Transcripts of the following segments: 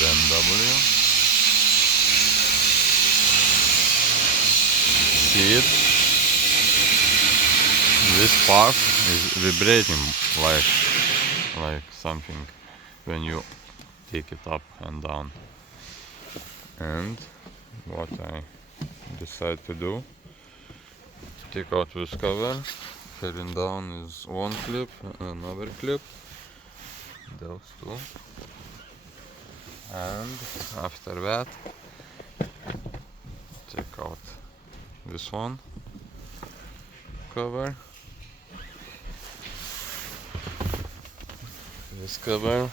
BMW. See it? This part is vibrating like something when you take it up and down. And what I decide to do, take out this cover. Heading down is one clip and another clip, those two, and after that take out this one cover, this cover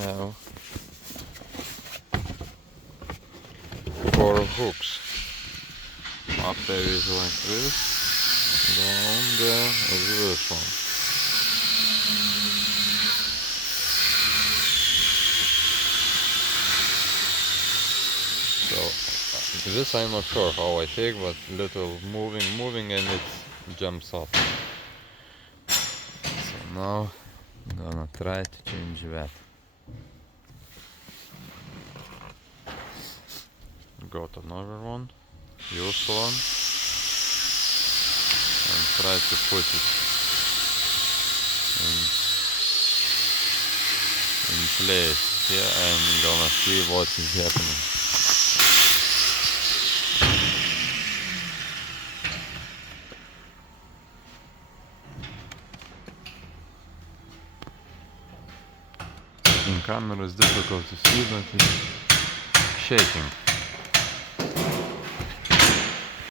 have 4 hooks. After is like this, down there is this one. So this I'm not sure how I take, but little moving and it jumps up. So now I'm gonna try to change that. Got another one, used one, and try to put it in place here, and gonna see what is happening. In camera it's difficult to see, but it's shaking.